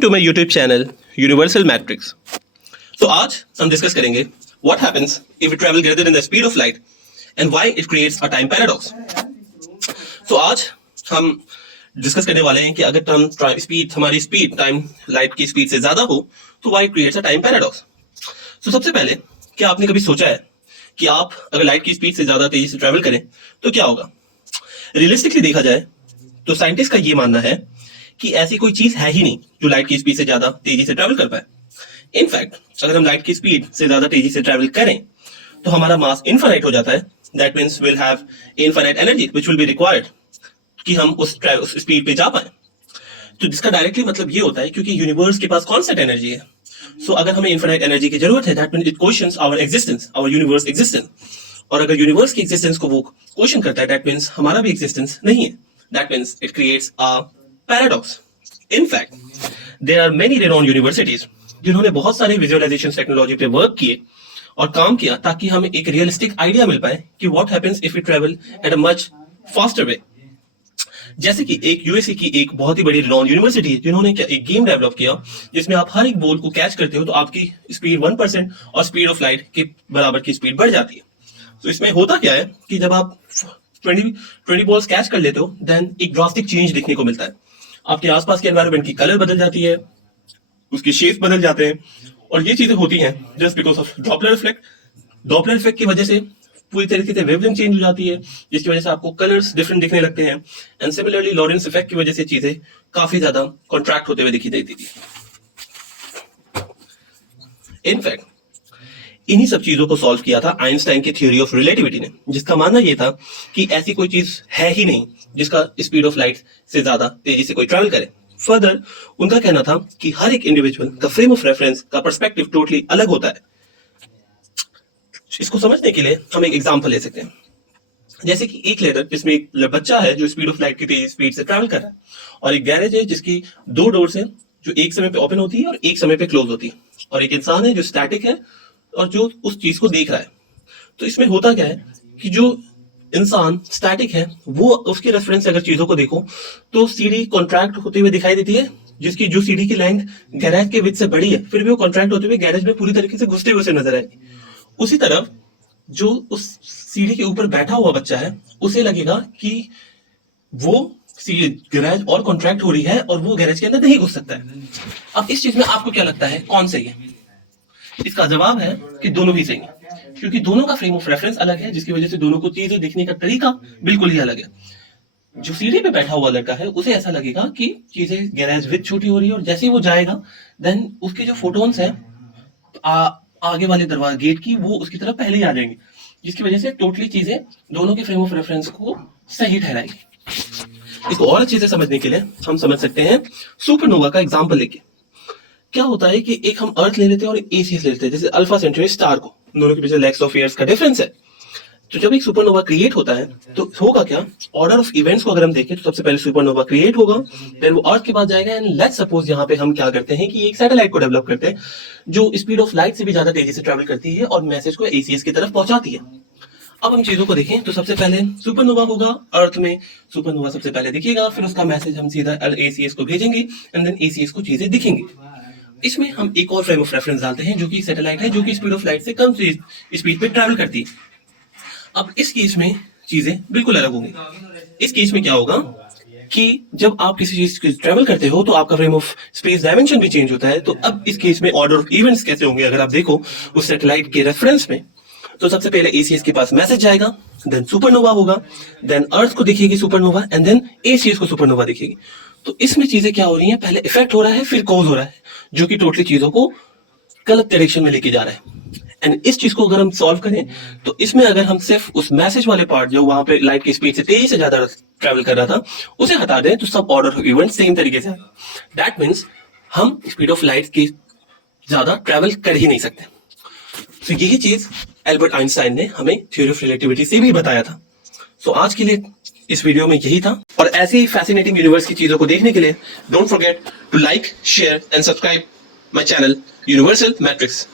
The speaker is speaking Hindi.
Welcome to my YouTube channel universal matrix. तो आज हम डिस्कस करेंगे what happens if we travel greater than the speed of light and why it creates a time paradox. तो आज हम डिस्कस करने वाले हैं कि अगर हमारी स्पीड टाइम लाइट की स्पीड से ज्यादा हो तो why it creates a time paradox. तो सबसे पहले, क्या आपने कभी सोचा है कि आप अगर लाइट की स्पीड से ज्यादा तेजी से ट्रैवल करें तो क्या होगा? रियलिस्टिकली देखा जाए तो साइंटिस्ट का ये मानना है कि ऐसी कोई चीज है ही नहीं जो लाइट की स्पीड से ज्यादा तेजी से ट्रैवल कर पाए। इनफैक्ट अगर हम लाइट की स्पीड से ज्यादा तेजी से ट्रैवल करें तो हमारा मास इनफाइनाइट हो जाता है। That means will have infinite energy which will be required कि हम उस स्पीड पे जा पाए। तो जिसका डायरेक्टली मतलब ये होता है क्योंकि यूनिवर्स के पास कांस्टेंट एनर्जी है, सो अगर हमें इनफाइनाइट एनर्जी की जरूरत है, that means it questions our existence, our universe existence. और अगर यूनिवर्स की एग्जिस्टेंस को वो क्वेश्चन करता है, दैट मींस हमारा भी एग्जिस्टेंस नहीं है। That means it creates a paradox. In fact, there are many renowned universities जिन्होंने बहुत सारे विजुअलाइजेशन टेक्नोलॉजी पे वर्क किए और काम किया ताकि हमें एक रियलिस्टिक आइडिया मिल पाए कि what happens if we travel at a much faster way. जैसे कि एक यूएसए की एक बहुत ही बड़ी रिनॉन यूनिवर्सिटी है जिन्होंने एक गेम डेवलप किया जिसमें आप हर एक बॉल को कैच करते हो तो आपकी स्पीड 1% और स्पीड ऑफ लाइट के बराबर की स्पीड बढ़ जाती है। तो इसमें होता क्या है कि जब आप 20 बॉल्स कैच कर लेते हो देन एक ड्रास्टिक चेंज देखने को मिलता है। आपके आसपास के एनवायरनमेंट की कलर बदल जाती है, उसके शेप बदल जाते हैं, और ये चीजें होती हैं just because of Doppler effect. Doppler effect की वजह से पूरी तरीके से वेवलेंथ चेंज हो जाती है जिसकी वजह से आपको कलर्स डिफरेंट दिखने लगते हैं। एंड सिमिलरली लॉरेंस इफेक्ट की वजह से चीजें काफी ज्यादा कॉन्ट्रैक्ट होते हुए दिखी देती थी। इनफैक्ट इन्हीं सब चीजों को सॉल्व किया था आइंस्टाइन की थ्योरी ऑफ रिलेटिविटी ने, जिसका मानना यह था कि ऐसी कोई चीज है ही नहीं जिसका स्पीड ऑफ लाइट से ज्यादा तेजी से कोई ट्रैवल करे। फर्दर उनका कहना था कि हर एक इंडिविजुअल का फ्रेम ऑफ रेफरेंस का पर्सपेक्टिव टोटली अलग होता है। इसको समझने के लिए हम एक एग्जांपल ले सकते हैं। जैसे कि एक लेटर जिसमें एक बच्चा है जो स्पीड ऑफ लाइट की तेजी स्पीड से ट्रैवल कर रहा है, और एक गैरेज है जिसकी 2 डोर्स है जो एक समय पे ओपन होती है और एक समय पे क्लोज होती है, और एक इंसान है जो स्टैटिक है और जो उस चीज को देख रहा है। तो इसमें होता क्या है कि जो इंसान स्टैटिक है वो उसके रेफरेंस से अगर चीजों को देखो तो सीढ़ी कॉन्ट्रैक्ट होते हुए दिखाई देती है, जिसकी जो सीढ़ी की लेंथ गैरेज के विड्थ से बड़ी है फिर भी वो कॉन्ट्रैक्ट होते हुए गैरेज में पूरी तरीके से घुसते हुए नजर आएगी। उसी तरह जो उस सीढ़ी के ऊपर बैठा हुआ बच्चा है उसे लगेगा कि वो गैरेज और कॉन्ट्रैक्ट हो रही है और वो गैरेज के अंदर नहीं घुस सकता है। अब इस चीज में आपको क्या लगता है कौन सही है? इसका जवाब है कि दोनों ही सही है, क्योंकि दोनों का फ्रेम ऑफ रेफरेंस अलग है जिसकी वजह से दोनों को चीजें देखने का तरीका बिल्कुल ही अलग है। जो सीढ़ी पे बैठा हुआ लड़का है उसे ऐसा लगेगा कि चीजें गैरेज विद छोटी हो रही है, और जैसे ही वो जाएगा देन उसके जो फोटोन्स हैं आगे वाले दरवाजे गेट की वो उसकी तरफ पहले ही आ जाएंगे, जिसकी वजह से टोटली चीजें दोनों के फ्रेम ऑफ रेफरेंस को सही ठहराएगी। इसको और अच्छे से समझने के लिए हम समझ सकते हैं सुपरनोवा का एग्जाम्पल लेके। क्या होता है कि एक हम अर्थ ले लेते हैं और एसीएस ले लेते हैं, जैसे अल्फा सेंचुरी स्टार को, दोनों के पीछे लैक्स ऑफ ईयर्स का डिफरेंस है। तो जब एक सुपरनोवा क्रिएट होता है तो होगा क्या, ऑर्डर ऑफ इवेंट्स को अगर हम देखें तो सबसे पहले सुपरनोवा क्रिएट होगा, फिर वो अर्थ के पास जाएगा, एंड लेट्स सपोज यहाँ पे हम क्या करते हैं कि एक सैटेलाइट को डेवलप करते हैं जो स्पीड ऑफ लाइट से भी ज्यादा तेजी से ट्रैवल करती है और मैसेज को एसीएस की तरफ पहुंचाती है। अब हम चीजों को देखें तो सबसे पहले सुपरनोवा होगा, अर्थ में सुपरनोवा सबसे पहले दिखेगा, फिर उसका मैसेज हम सीधा एसीएस को भेजेंगे एंड देन एसीएस को चीजें दिखेंगी। इसमें हम एक और फ्रेम ऑफ रेफरेंस डालते हैं जो कि सैटेलाइट है, जो कि स्पीड ऑफ लाइट से कम स्पीड पे ट्रैवल करती है। अब इस केस में चीजें बिल्कुल अलग होंगी। इस केस में क्या होगा कि जब आप किसी चीज को ट्रैवल करते हो तो आपका फ्रेम ऑफ स्पेस डायमेंशन भी चेंज होता है। तो अब इस केस में ऑर्डर ऑफ इवेंट्स कैसे होंगे अगर आप देखो उस सैटेलाइट के रेफरेंस में, तो सबसे पहले एसीएस के पास मैसेज जाएगा, देन सुपरनोवा होगा, देन अर्थ को दिखेगी सुपरनोवा, एंड देन एसीएस को सुपरनोवा दिखेगी। तो इसमें चीजें क्या हो रही हैं, पहले इफेक्ट हो रहा है फिर कॉज हो रहा है, जो कि टोटली चीजों को गलत डायरेक्शन में लेके जा रहा है। एंड इस चीज को अगर हम सॉल्व करें तो इसमें अगर हम सिर्फ उस मैसेज वाले पार्ट जो वहां पे लाइट की स्पीड से तेजी से ज्यादा ट्रैवल कर रहा था उसे हटा दें तो सब ऑर्डर ऑफ इवेंट सेम तरीके से है। दैट मीन्स हम स्पीड ऑफ लाइट की ज्यादा ट्रैवल कर ही नहीं सकते। तो यही चीज एल्बर्ट आइंस्टाइन ने हमें थ्योरी ऑफ रिलेटिविटी से भी बताया था। सो आज के लिए इस वीडियो में यही था, और ऐसे ही फैसिनेटिंग यूनिवर्स की चीजों को देखने के लिए don't forget to like, share and subscribe my channel universal matrix.